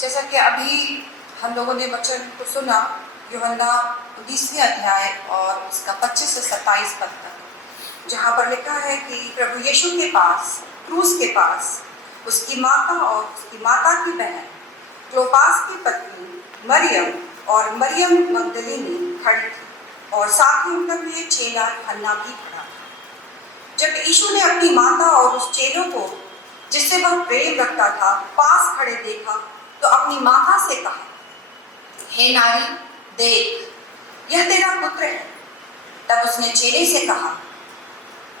जैसा कि अभी हम लोगों ने वचन को सुना, यूहन्ना 19वें अध्याय और उसका 25 से 27 पद तक, जहाँ पर लिखा है कि प्रभु यीशु के पास, क्रूस के पास, उसकी माता और उसकी माता की बहन क्लोपास की पत्नी मरियम और मरियम मगदलीनी खड़ी थी, और साथ ही उनका प्रिय चेला यूहन्ना भी खड़ा था। जब यीशु ने अपनी माता और उस चेलों को, जिससे वह प्रेम रखता था, पास खड़े देखा, तो अपनी माता से कहा, हे नारी, देख, यह तेरा पुत्र है। तब उसने चेले से कहा,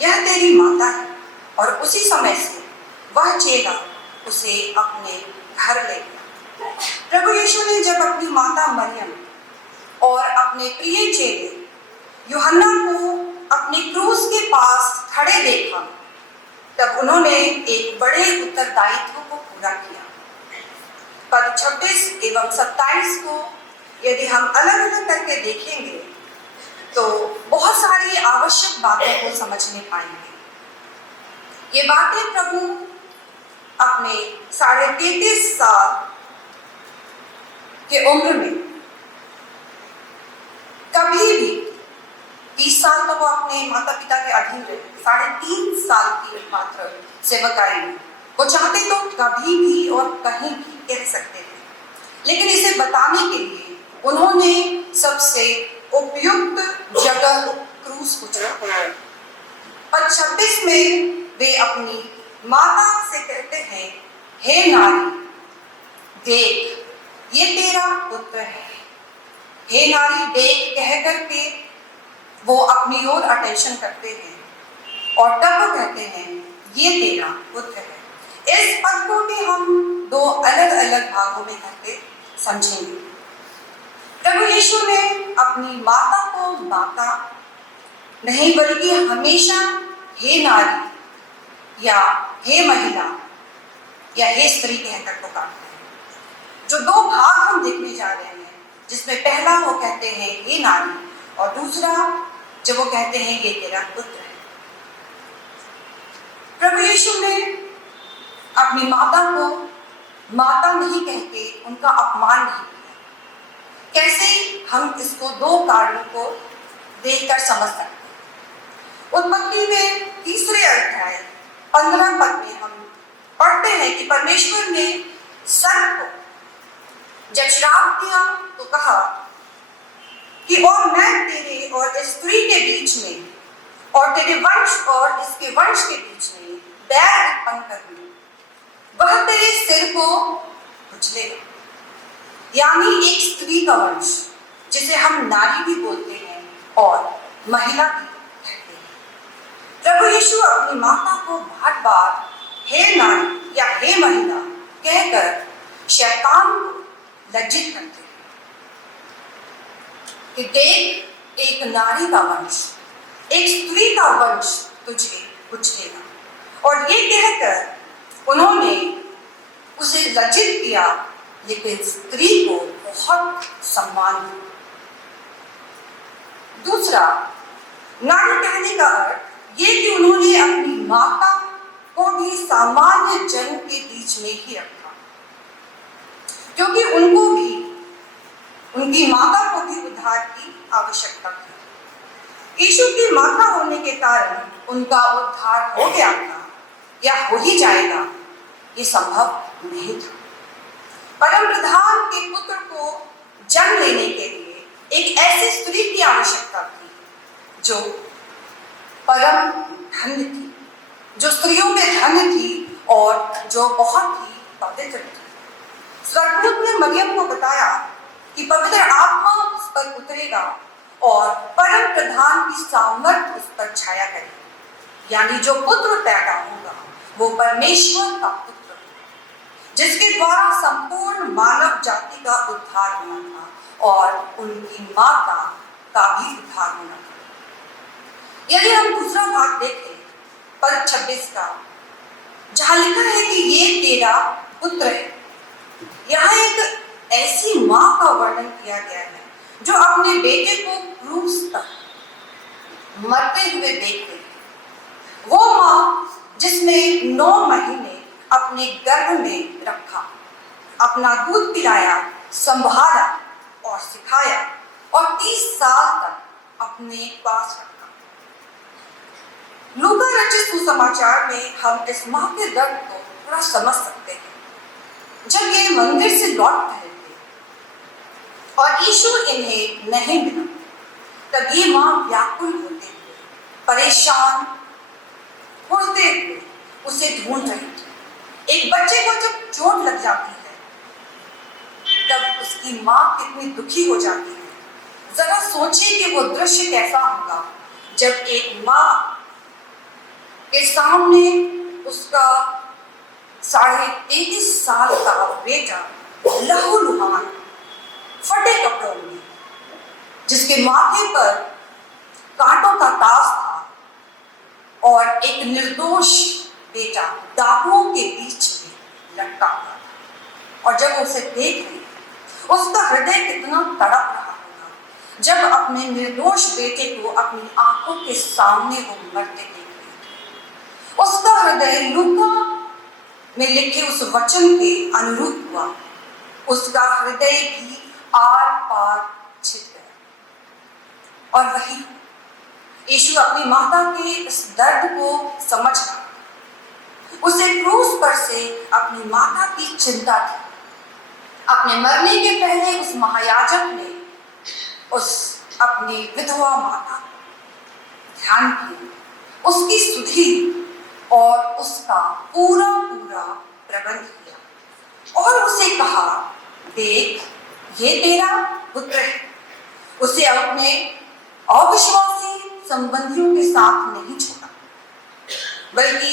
यह तेरी माता है। और उसी समय से वह चेला उसे अपने घर ले गया। प्रभु यीशु ने जब अपनी माता मरियम और अपने प्रिय चेले यूहन्ना को अपने क्रूस के पास खड़े देखा, तब उन्होंने एक बड़े उत्तरदायित्व को पूरा किया। पद 26 एवं 27 को यदि हम अलग अलग करके देखेंगे तो बहुत सारी आवश्यक बातों को समझने पाएंगे। ये बातें प्रभु अपने 33.5 साल के उम्र में, कभी भी 20 साल तो वो अपने माता पिता के अधीन रहे, 3.5 साल की मात्र सेवकाई में वो चाहते तो कभी भी और कहीं भी कह सकते थे, लेकिन इसे बताने के लिए उन्होंने सबसे उपयुक्त जगह क्रूस को चुना। पद 26 में वे अपनी माता से कहते हैं, हे नारी, देख, ये तेरा पुत्र है। हे नारी, देख कह करके वो अपनी ओर अटेंशन करते हैं और तब वो कहते हैं, ये तेरा पुत्र है। इस पद को भी हम 2 अलग अलग भागों में करके समझेंगे। प्रभु यीशु ने अपनी माता को माता नहीं बल्कि हमेशा हे नारी या हे महिला या हे स्त्री कहकर पुकारते हैं। जो 2 भाग हम देखने जा रहे हैं, जिसमें पहला वो कहते हैं हे नारी, और दूसरा जब वो कहते हैं ये तेरा पुत्र है। प्रभु यीशु ने अपनी माता को माता नहीं कह के उनका अपमान नहीं किया। कैसे हम इसको 2 कारणों को देखकर समझ सकते हैं। उत्पत्ति में 3 अध्याय 15 पद में हम पढ़ते हैं कि परमेश्वर ने सर्प को जब श्राप दिया तो कहा कि और मैं तेरे और इस स्त्री के बीच में और तेरे वंश और इसके वंश के बीच में बैर उत्पन्न करूंगी, वह तेरे सिर को कुचलेगा। यानी एक स्त्री का वंश, जिसे हम नारी भी बोलते हैं और महिला भी कहते हैं। प्रभु यीशु अपनी माता को बार बार हे नारी या हे महिला कहकर शैतान को लज्जित करते हैं कि देख, एक नारी का वंश, एक स्त्री का वंश तुझे कुचलेगा। और ये कहकर उन्होंने उसे लज्जित किया, लेकिन स्त्री को बहुत सम्मान दिया। दूसरा, नारी कहने का अर्थ ये कि उन्होंने अपनी माता को भी सामान्य जन के बीच में ही रखा, क्योंकि उनको भी, उनकी माता को भी उद्धार की आवश्यकता थी। यीशु की माता होने के कारण उनका उद्धार हो गया था या हो ही जाएगा, ये संभव नहीं था। परम प्रधान के पुत्र को जन्म लेने के लिए एक ऐसी स्त्री की आवश्यकता थी जो परम धन्य थी, जो स्त्रियों में धन्य थी और जो बहुत ही पवित्र थी। स्वर्गदूत ने मरियम को बताया कि पवित्र आत्मा उस पर उतरेगा और परम प्रधान की सामर्थ उस पर छाया करेगी। यानी जो पुत्र पैदा होगा वो परमेश्वर का पुत्र, जिसके द्वारा संपूर्ण मानव जाति का उद्धार होना था और उनकी माता का भी उद्धार होना था। यदि हम दूसरा भाग देखें, पद 26 का, जहां लिखा है कि ये तेरा पुत्र है, यहाँ एक ऐसी माँ का वर्णन किया गया है जो अपने बेटे को क्रूस पर मरते हुए देख रही है। वो माँ जिसने 9 महीने अपने गर्भ में रखा, अपना दूध पिलाया, संभाला और सिखाया और 30 साल तक अपने पास रखा। लूका रचित सुसमाचार में हम इस मां के दर्द को थोड़ा समझ सकते हैं। जब ये मंदिर से लौट रहे थे और यीशु इन्हें नहीं मिला, तब ये मां व्याकुल होते हुए, परेशान होते हुए उसे ढूंढ रही थी। एक बच्चे को जब चोट लग जाती है, तब उसकी मां कितनी दुखी हो जाती है। जरा सोचिए कि वो दृश्य कैसा होगा जब एक मां के सामने उसका 33.5 साल का बेटा लहूलुहान, फटे कपड़ों में, जिसके माथे पर कांटों का ताज था, और एक निर्दोष बेटा डाकुओं के बीच में लटका हुआ था। और जब उसे देख रही, उसका हृदय कितना तड़प रहा होगा जब अपने निर्दोष बेटे को अपनी आंखों के सामने वो मरते देख रही। उसका हृदय लूका में लिखे उस वचन के अनुरूप हुआ। उसका हृदय भी आर पार छिद गया। और वही यीशु अपनी माता के इस दर्द को समझ रहा। उसे क्रूस पर से अपनी माता की चिंता थी। अपने मरने के पहले उस महायाजक ने उस अपनी विधवा माता को ध्यान किया, उसकी सुधि और उसका पूरा प्रबंध किया और उसे कहा, देख, ये तेरा पुत्र है। उसे अपने अविश्वासी संबंधियों के साथ नहीं छोड़ा, बल्कि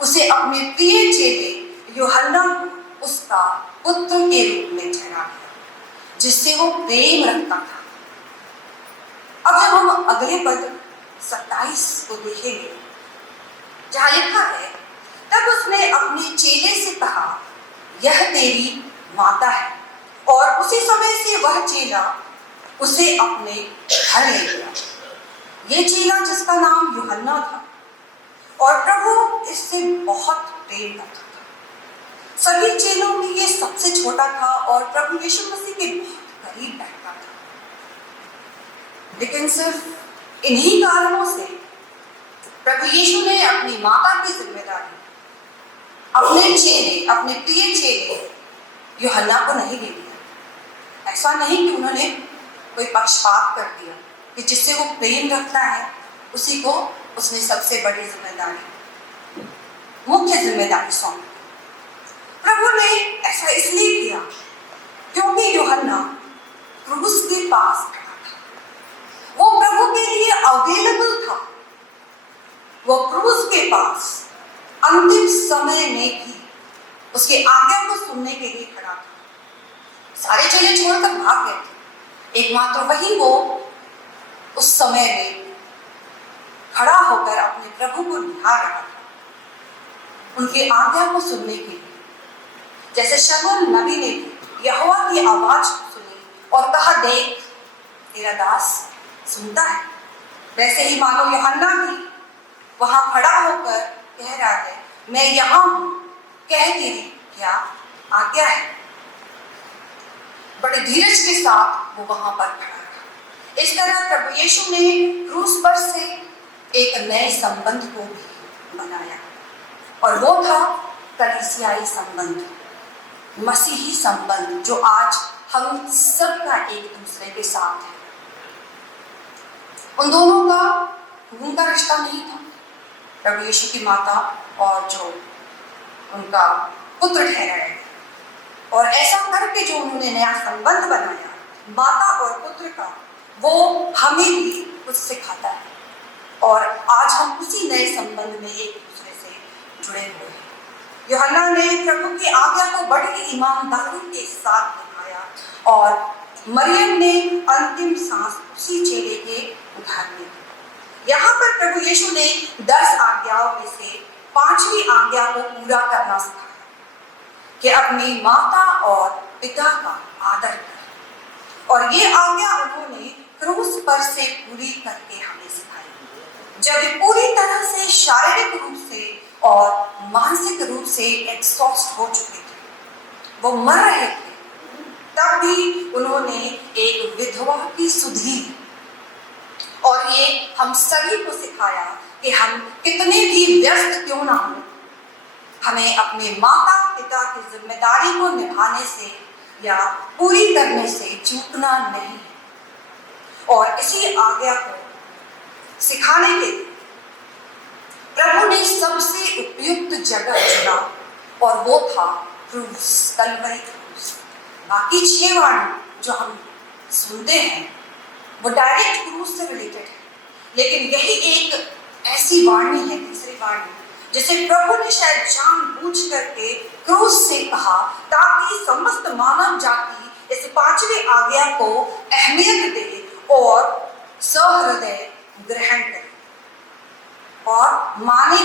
उसे अपने प्रिय चेले यूहन्ना को उसका पुत्र के रूप में ठहरा दिया, जिससे वो प्रेम रखता था। अब जब हम अगले पद 27 को देखेंगे, जहां लिखा है, तब उसने अपने चेले से कहा, यह तेरी माता है। और उसी समय से वह चेला उसे अपने घर ले गया। ये चेला, जिसका नाम यूहन्ना था, और प्रभु इससे बहुत प्रेम करता था। सभी चेलों में ये सबसे छोटा था और प्रभु यीशु मसीह के बहुत करीब बैठता था। लेकिन सिर्फ इन्हीं कारणों से प्रभु यीशु ने अपनी माता की जिम्मेदारी अपने चेले, अपने प्रिय चेले यूहन्ना को नहीं दे दिया। ऐसा नहीं कि उन्होंने कोई पक्षपात कर दिया कि जिससे वो प्रेम रखता है उसी को उसने सबसे बड़ी जिम्मेदारी, मुख्य जिम्मेदारी सौंपी। प्रभु ने ऐसा इसलिए किया क्योंकि यूहन्ना क्रूस के पास खड़ा था। वो प्रभु के लिए अवेलेबल था। वो क्रूस के पास अंतिम समय में भी उसके आज्ञा को सुनने के लिए खड़ा था। सारे चेले छोड़कर भाग गए थे, एकमात्र वही वो उस समय में खड़ा होकर अपने प्रभु को निहार रहा था, उनकी आज्ञा को सुनने के लिए। जैसे शमूएल नबी ने भी यहोवा की आवाज सुनी और कहा, देख, तेरा दास सुनता है, वैसे ही मानो यूहन्ना भी वहां खड़ा होकर कह रहा है, मैं यहां हूं, कह तेरी क्या आज्ञा है। बड़े धीरज के साथ वो वहां पर खड़ा रहा। इस तरह प्रभु यीशु ने क्रूस पर से एक नए संबंध को भी बनाया, और वो था कलीसियाई संबंध, मसीही संबंध, जो आज हम सबका एक दूसरे के साथ है। उन दोनों का खून का रिश्ता नहीं था, प्रभु यीशु की माता और जो उनका पुत्र ठहराया गया, और ऐसा करके जो उन्होंने नया संबंध बनाया माता और पुत्र का, वो हमें भी कुछ सिखाता है। और आज हम उसी नए संबंध में एक दूसरे से जुड़े हुए हैं। यूहन्ना ने प्रभु की आज्ञा को बड़ी ईमानदारी के साथ निभाया, और मरियम ने अंतिम सांस उसी चेले के उधार में दी। यहाँ पर प्रभु यीशु ने 10 आज्ञाओं में से 5वीं आज्ञा को पूरा करना सिखाया कि अपनी माता और पिता का आदर करें, और ये आज्ञा उन्होंने क्रूस पर से पूरी करके हमें सिखाई। जब पूरी तरह से शारीरिक रूप से और मानसिक रूप से एग्जॉस्ट हो चुके थे, वो मर रहे थे, तब भी उन्होंने एक विधवा की सुधि ली। और ये हम सभी को सिखाया कि हम कितने भी व्यस्त क्यों ना हो, हमें अपने माता पिता की जिम्मेदारी को निभाने से या पूरी करने से चूकना नहीं। और इसी आज्ञा को सिखाने के लिए प्रभु ने सबसे उपयुक्त जगह चुना और वो था क्रूस, कलवरी क्रूस। बाकी 6 वाणी जो हम सुनते हैं वो डायरेक्ट क्रूस से रिलेटेड है, लेकिन यही एक ऐसी वाणी है, तीसरी वाणी, जिसे प्रभु ने शायद जानबूझ करके क्रूस से कहा ताकि समस्त मानव जाति इस 5वीं आज्ञा को अहमियत दे और सहृदय ग्रहण करे और माने।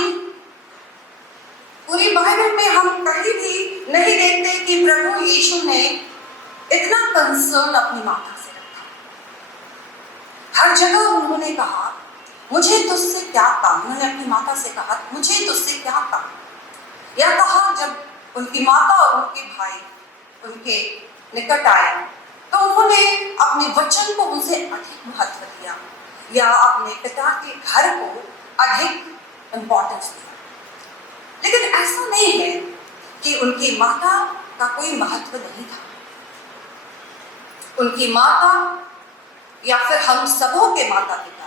पूरी बाइबल में हम कहीं भी नहीं देखते कि प्रभु यीशु ने इतना कंसर्न अपनी माता से रखा। हर जगह उन्होंने कहा मुझे तुझसे क्या काम, उन्होंने अपनी माता से कहा मुझे तुझसे क्या काम, या कहा जब उनकी माता और उनके भाई उनके निकट आए तो उन्होंने अपने वचन को उनसे अधिक महत्व दिया या अपने पिता के घर को अधिक इंपॉर्टेंस दिया। लेकिन ऐसा नहीं है कि उनकी माता का कोई महत्व नहीं था। उनकी माता या फिर हम सबों के माता पिता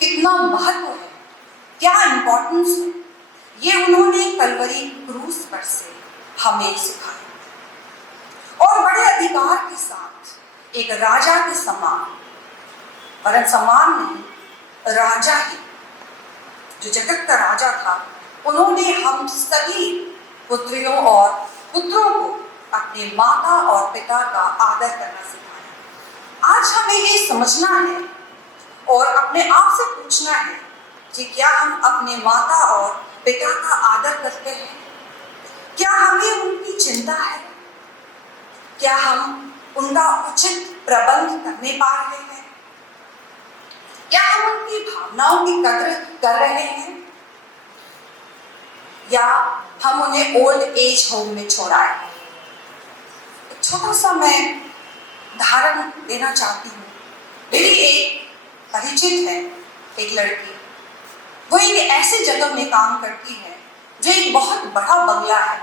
कितना महत्व है, क्या इंपॉर्टेंस है, ये उन्होंने कलवरी क्रूस पर से हमें सिखाया। और बड़े अधिकार के साथ एक राजा के समान, वरन समान नहीं, राजा ही, जो जगत का राजा था, उन्होंने हम सभी पुत्रियों और पुत्रों को अपने माता और पिता का आदर करना सिखाया। आज हमें ये समझना है और अपने आप से पूछना है कि क्या हम अपने माता और पिता का आदर करते हैं? क्या हमें उनकी चिंता है? क्या हम उनका उचित प्रबंध करने पा रहे हैं? क्या हम उनकी भावनाओं की कद्र कर रहे हैं या हम उन्हें ओल्ड एज होम में छोड़ाए? एक छोटा सा मैं उदाहरण देना चाहती हूँ। मेरी एक परिचित है, एक लड़की, वो एक ऐसे जगह में काम करती है जो एक बहुत बड़ा बंगला है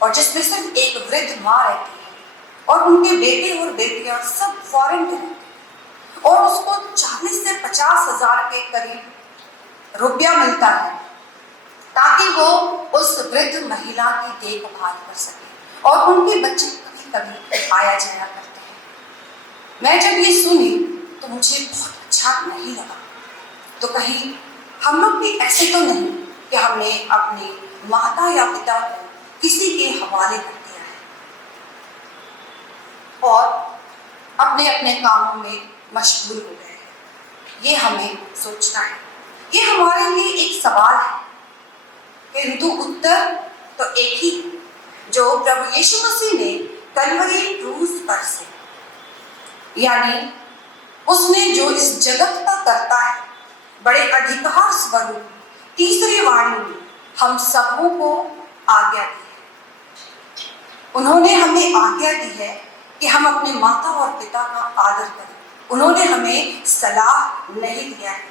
और जिसमें सिर्फ एक वृद्ध माँ रहती है और उनके बेटे और बेटियां सब फॉरेन में रहते हैं और उसको 40 से 50 हजार के करीब रुपया मिलता है ताकि वो उस वृद्ध महिला की देखभाल कर सके और उनके बच्चे कभी कभी आया जाया करते हैं। मैं जब ये सुनी तो मुझे बहुत अच्छा नहीं लगा। तो कहीं हम लोग भी ऐसे तो नहीं कि हमने अपनी माता या पिता को किसी के हवाले कर दिया है और अपने अपने कामों में मशगूल हो गए हैं। ये हमें सोचना है। ये हमारे लिए एक सवाल है, किंतु उत्तर तो एक ही, जो प्रभु यीशु मसीह ने कलवरी क्रूस पर से, यानी उसने जो इस जगत का करता है, बड़े अधिकार स्वरूप तीसरी वाणी में हम सबों को आज्ञा दी है। उन्होंने हमें आज्ञा दी है कि हम अपने माता और पिता का आदर करें। उन्होंने हमें सलाह नहीं दिया है,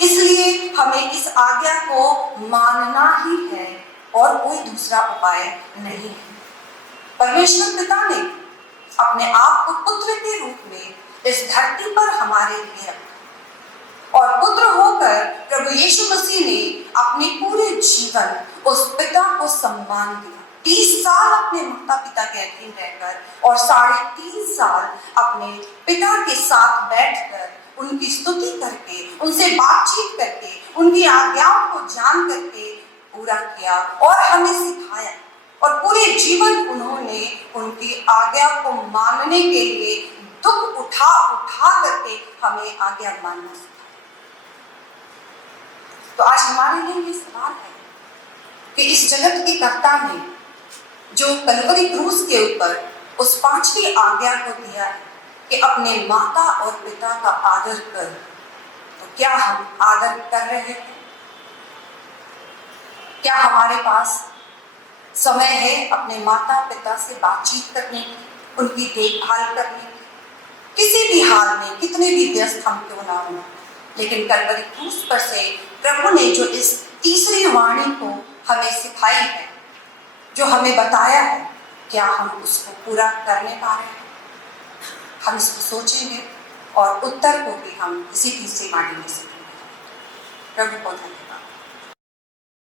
इसलिए हमें इस आज्ञा को मानना ही है और कोई दूसरा उपाय नहीं है। परमेश्वर पिता ने अपने आप को पुत्र के रूप में इस धरती पर हमारे लिए रखा और पुत्र होकर प्रभु यीशु मसीह ने अपने पूरे जीवन उस पिता को सम्मान दिया। 30 साल अपने माता पिता के अधीन रहकर और 3.5 साल अपने पिता के साथ बैठकर उनकी स्तुति करके, उनसे बातचीत करके, उनकी आज्ञाओं को जान करके पूरा किया और हमें सिखाया। और पूरे जीवन उन्होंने उनकी आज्ञा को मानने के लिए दुख उठा करके हमें आज्ञा मानना सिखाया। तो आज हमारे लिए ये सवाल है कि इस जगत के कर्ता ने जो कलवरी क्रूस के ऊपर उस 5वीं आज्ञा को दिया है कि अपने माता और पिता का आदर कर, तो क्या हम आदर कर रहे हैं? क्या हमारे पास समय है अपने माता पिता से बातचीत करने की, उनकी देखभाल करने की, किसी भी हाल में, कितने भी व्यस्त हम क्यों ना हो। लेकिन कलवरी क्रूस पर से प्रभु ने जो इस तीसरी वाणी को हमें सिखाई है, जो हमें बताया है, क्या हम उसको पूरा करने पा रहे हैं? हम इसको सोचेंगे और उत्तर को भी हम इसी तीसरी वाणी में सीखेंगे। प्रभु को धन्यवाद।